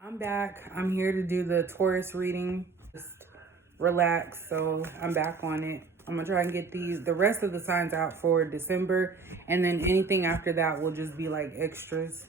I'm back. I'm here to do the Taurus reading. Just relax. So I'm back on it. I'm gonna try and get the rest of the signs out for December, and then anything after that will just be like extras.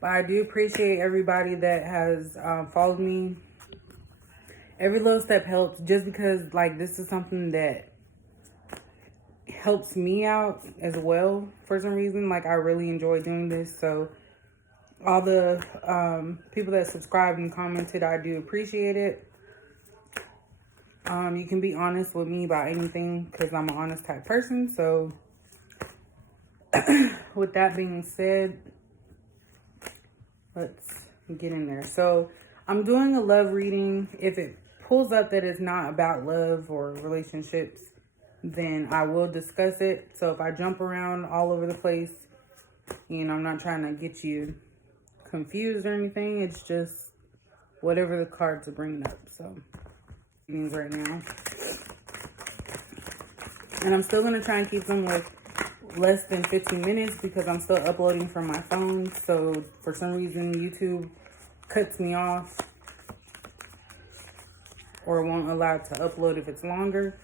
But I do appreciate everybody that has followed me. Every little step helps, just because like this is something that helps me out as well for some reason. Like I really enjoy doing this. So all the people that subscribed and commented, I do appreciate it. You can be honest with me about anything because I'm an honest type person. So with that being said, let's get in there. So I'm doing a love reading. If it pulls up that it's not about love or relationships, then I will discuss it. So if I jump around all over the place, I'm not trying to get you confused or anything. It's just whatever the cards are bringing up. So readings right now, and I'm still gonna try and keep them like less than 15 minutes because I'm still uploading from my phone. So for some reason YouTube cuts me off or won't allow it to upload if it's longer.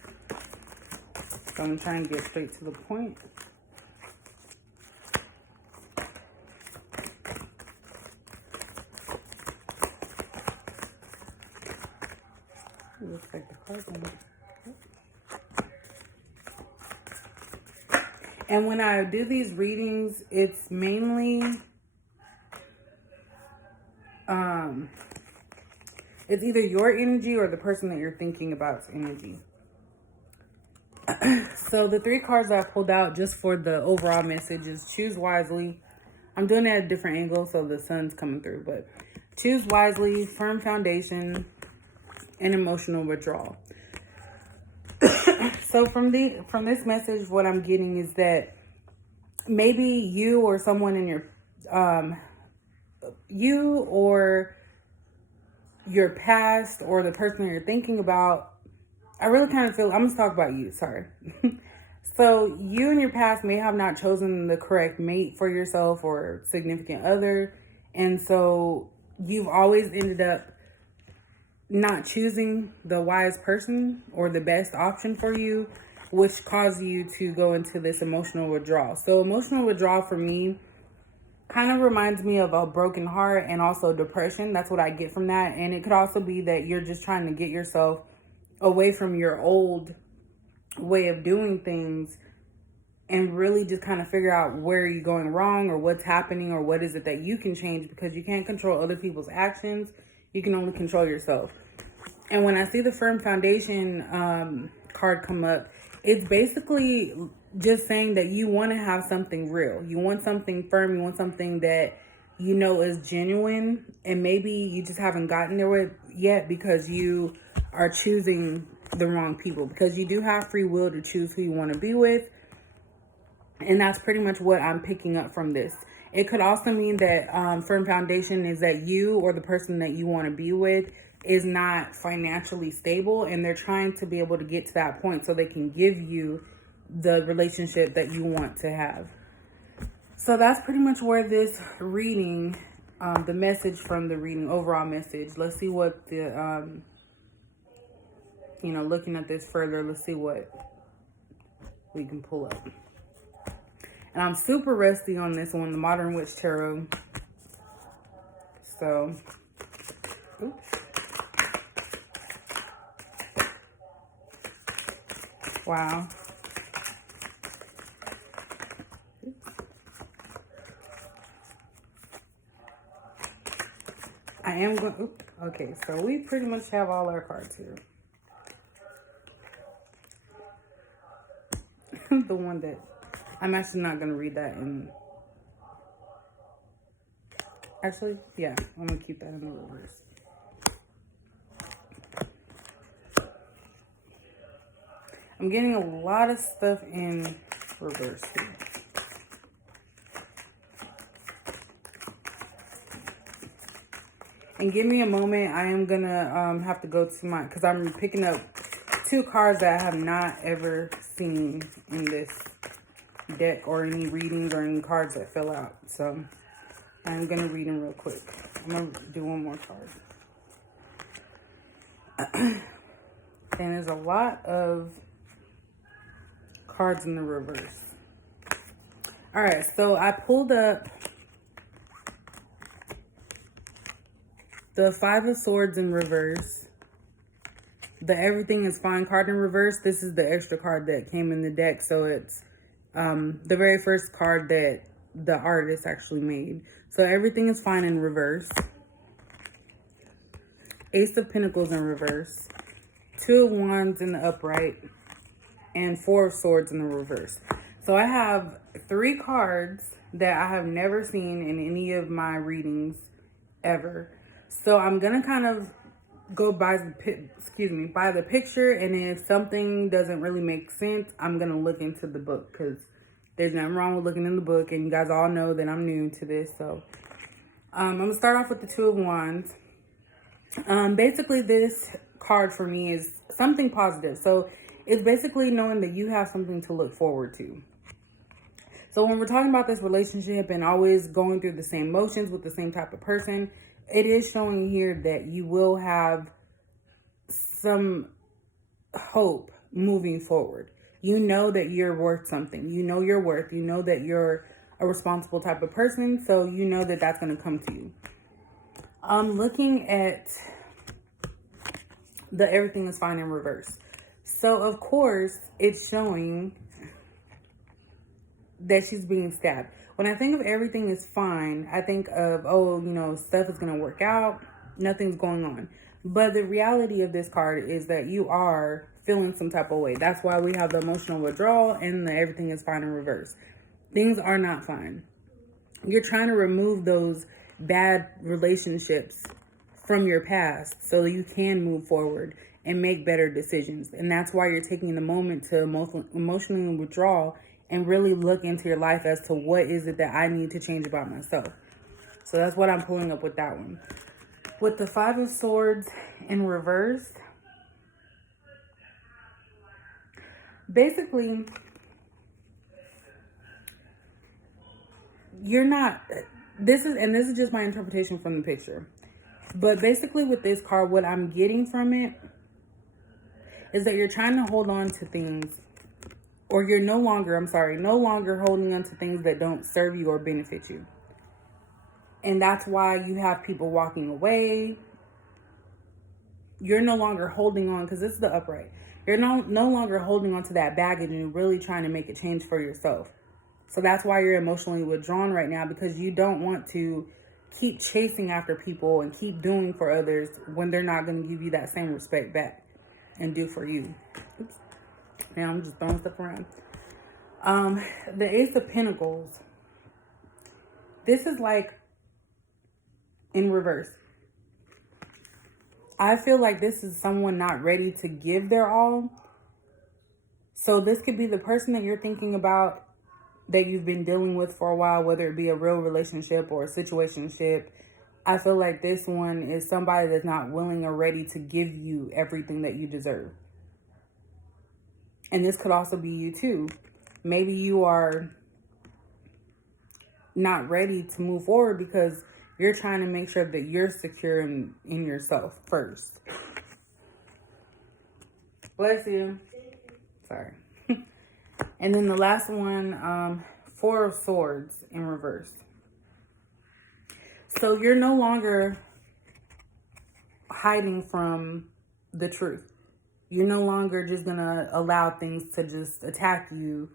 So I'm trying to get straight to the point. It looks like the cards on it. And when I do these readings, it's mainly it's either your energy or the person that you're thinking about's energy. So the 3 cards I pulled out just for the overall message is choose wisely. I'm doing it at a different angle so the sun's coming through, but choose wisely, firm foundation, and emotional withdrawal. So from this message, what I'm getting is that maybe you or someone in your past or the person you're thinking about, I really kind of feel, I'm going to talk about you, sorry. So you in your past may have not chosen the correct mate for yourself or significant other. And so you've always ended up not choosing the wise person or the best option for you, which caused you to go into this emotional withdrawal. So emotional withdrawal for me kind of reminds me of a broken heart and also depression. That's what I get from that. And it could also be that you're just trying to get yourself away from your old way of doing things and really just kind of figure out where you're going wrong or what's happening or what is it that you can change, because you can't control other people's actions. You can only control yourself. And when I see the firm foundation card come up, it's basically just saying that you want to have something real. You want something firm. You want something that you know is genuine. And maybe you just haven't gotten there with yet because you are choosing the wrong people. Because you do have free will to choose who you want to be with. And that's pretty much what I'm picking up from this. It could also mean that firm foundation is that you or the person that you want to be with is not financially stable, and they're trying to be able to get to that point so they can give you the relationship that you want to have. So that's pretty much where this reading, the message from the reading, overall message. Let's see what the, looking at this further, let's see what we can pull up. And I'm super rusty on this one, the Modern Witch Tarot. So, oops. Wow. I am going, oops. Okay, so we pretty much have all our cards here. The one that, I'm actually not going to read that in, actually, yeah, I'm going to keep that in the reverse. I'm getting a lot of stuff in reverse here. And give me a moment. I am going to have to go to my, because I'm picking up 2 cards that I have not ever seen in this deck or any readings or any cards that fill out. So I'm going to read them real quick. I'm going to do one more card. And there's a lot of cards in the reverse. All right, so I pulled up the Five of Swords in reverse, the Everything is Fine card in reverse. This is the extra card that came in the deck, so it's the very first card that the artist actually made. So Everything is Fine in reverse, Ace of Pentacles in reverse, Two of Wands in the upright, and Four of Swords in the reverse. So I have 3 cards that I have never seen in any of my readings ever. So I'm going to kind of go by the picture, and if something doesn't really make sense, I'm going to look into the book, because there's nothing wrong with looking in the book, and you guys all know that I'm new to this. So I'm going to start off with the Two of Wands. Basically, this card for me is something positive. So it's basically knowing that you have something to look forward to. So when we're talking about this relationship and always going through the same motions with the same type of person, it is showing here that you will have some hope moving forward. You know that you're worth something. You know your worth. You know that you're a responsible type of person. So you know that that's going to come to you. I'm looking at the Everything is Fine in reverse. So of course it's showing that she's being stabbed. When I think of Everything is Fine, I think of, oh, you know, stuff is going to work out. Nothing's going on. But the reality of this card is that you are feeling some type of way. That's why we have the emotional withdrawal and the Everything is Fine in reverse. Things are not fine. You're trying to remove those bad relationships from your past so that you can move forward and make better decisions. And that's why you're taking the moment to emotionally withdraw and really look into your life as to what is it that I need to change about myself. So that's what I'm pulling up with that one. With the Five of Swords in reverse, basically, you're not, this is just my interpretation from the picture. But basically with this card, what I'm getting from it is that you're trying to hold on to things, or you're no longer holding on to things that don't serve you or benefit you. And that's why you have people walking away. You're no longer holding on, because this is the upright. You're no longer holding on to that baggage, and you're really trying to make a change for yourself. So that's why you're emotionally withdrawn right now, because you don't want to keep chasing after people and keep doing for others when they're not going to give you that same respect back and do for you. Oops. Now I'm just throwing stuff around. The Ace of Pentacles. This is like in reverse. I feel like this is someone not ready to give their all. So this could be the person that you're thinking about, that you've been dealing with for a while, whether it be a real relationship or a situationship. I feel like this one is somebody that's not willing or ready to give you everything that you deserve. And this could also be you too. Maybe you are not ready to move forward because you're trying to make sure that you're secure in yourself first. Bless you. Sorry. And then the last one, Four of Swords in reverse. So you're no longer hiding from the truth. You're no longer just going to allow things to just attack you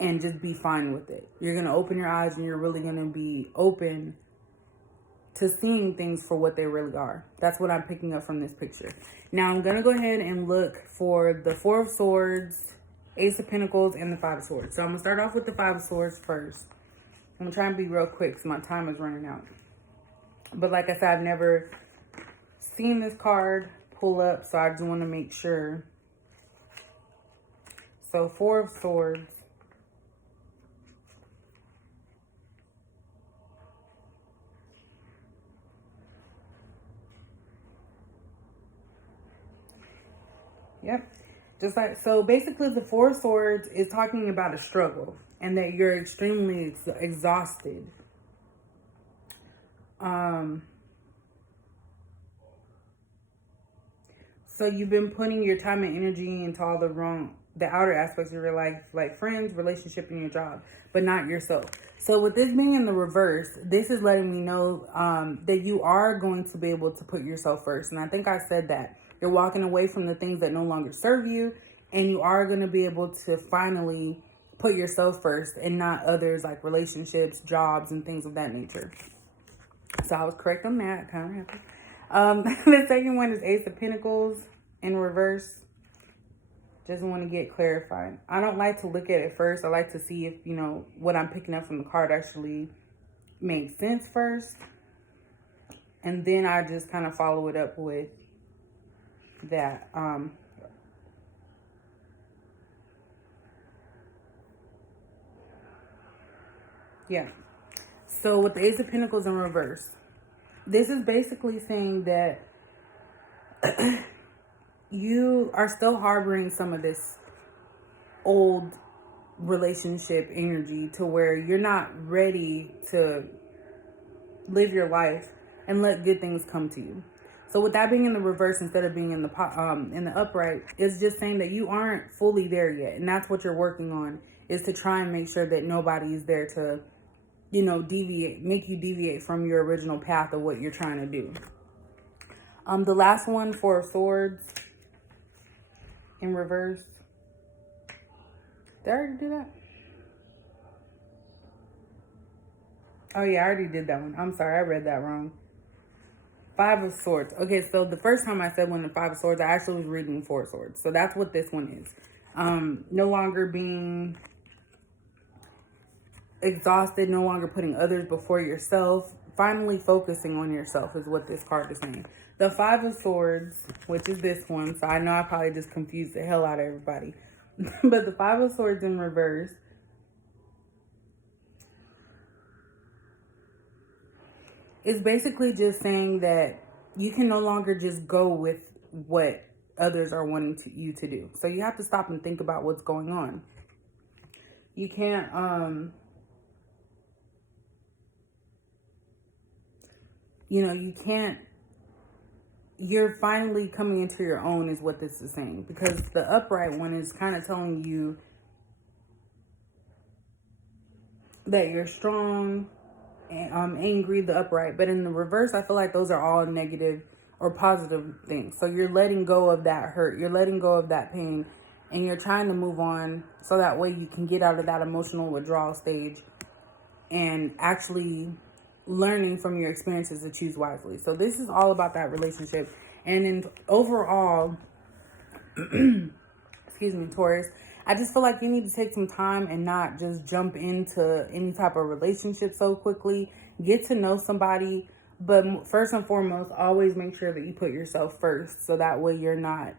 and just be fine with it. You're going to open your eyes, and you're really going to be open to seeing things for what they really are. That's what I'm picking up from this picture. Now I'm going to go ahead and look for the Four of Swords, Ace of Pentacles, and the Five of Swords. So I'm going to start off with the Five of Swords first. I'm going to try and be real quick because my time is running out. But like I said, I've never seen this card pull up, so I just want to make sure. So Four of Swords. Yep. Just like, so basically the Four of Swords is talking about a struggle and that you're extremely exhausted. So you've been putting your time and energy into all the outer aspects of your life, like friends, relationship, and your job, but not yourself. So with this being in the reverse, this is letting me know that you are going to be able to put yourself first. And I think I said that. You're walking away from the things that no longer serve you, and you are going to be able to finally put yourself first and not others, like relationships, jobs, and things of that nature. So I was correct on that. Kind of happy. The second one is Ace of Pentacles in reverse. Just want to get clarified. I don't like to look at it first. I like to see if, what I'm picking up from the card actually makes sense first. And then I just kind of follow it up with that. Yeah. So with the Ace of Pentacles in reverse, this is basically saying that you are still harboring some of this old relationship energy to where you're not ready to live your life and let good things come to you. So with that being in the reverse instead of being in the upright, it's just saying that you aren't fully there yet. And that's what you're working on, is to try and make sure that nobody is there to, make you deviate from your original path of what you're trying to do. The last one, Four of Swords in reverse. Did I already do that? Oh yeah, I already did that one. I'm sorry, I read that wrong. Five of Swords. Okay, so the first time I said one of Five of Swords, I actually was reading Four of Swords. So that's what this one is. No longer being exhausted, no longer putting others before yourself. Finally focusing on yourself is what this card is saying. The Five of Swords, which is this one, so I know I probably just confused the hell out of everybody. But the Five of Swords in reverse is basically just saying that you can no longer just go with what others are wanting you to do. So you have to stop and think about what's going on. You can't, you can't, you're finally coming into your own is what this is saying. Because the upright one is kind of telling you that you're strong, angry, the upright. But in the reverse, I feel like those are all negative or positive things. So you're letting go of that hurt. You're letting go of that pain. And you're trying to move on so that way you can get out of that emotional withdrawal stage and actually learning from your experiences to choose wisely. So this is all about that relationship. And in overall, excuse me, Taurus, I just feel like you need to take some time and not just jump into any type of relationship so quickly. Get to know somebody. But first and foremost, always make sure that you put yourself first. So that way you're not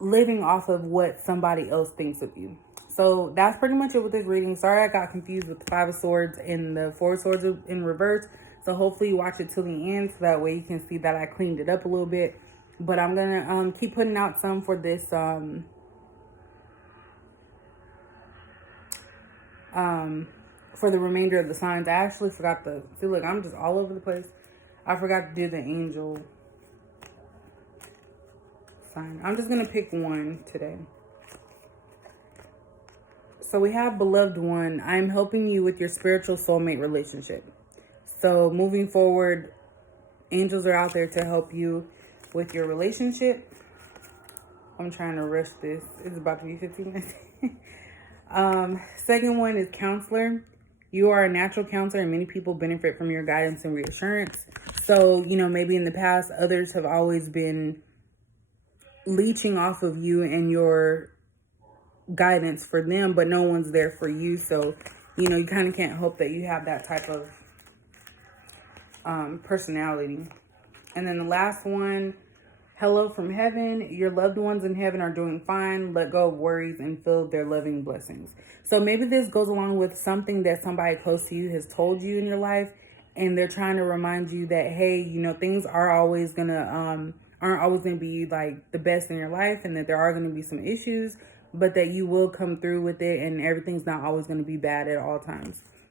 living off of what somebody else thinks of you. So that's pretty much it with this reading. Sorry I got confused with the Five of Swords and the Four of Swords in reverse. So hopefully you watch it till the end so that way you can see that I cleaned it up a little bit. But I'm going to keep putting out some for this for the remainder of the signs. I actually forgot see, look, I'm just all over the place. I forgot to do the angel sign. I'm just going to pick one today. So we have Beloved One. I'm helping you with your spiritual soulmate relationship. So moving forward, angels are out there to help you with your relationship. I'm trying to rush this. It's about to be 15 minutes. Second one is Counselor. You are a natural counselor and many people benefit from your guidance and reassurance. So, maybe in the past, others have always been leeching off of you and your guidance for them, but no one's there for you. So, you kind of can't hope that you have that type of personality. And then the last one, Hello from Heaven. Your loved ones in heaven are doing fine. Let go of worries and feel their loving blessings. So maybe this goes along with something that somebody close to you has told you in your life, and they're trying to remind you that, hey, things aren't always gonna be like the best in your life, and that there are gonna be some issues, but that you will come through with it and everything's not always going to be bad at all times.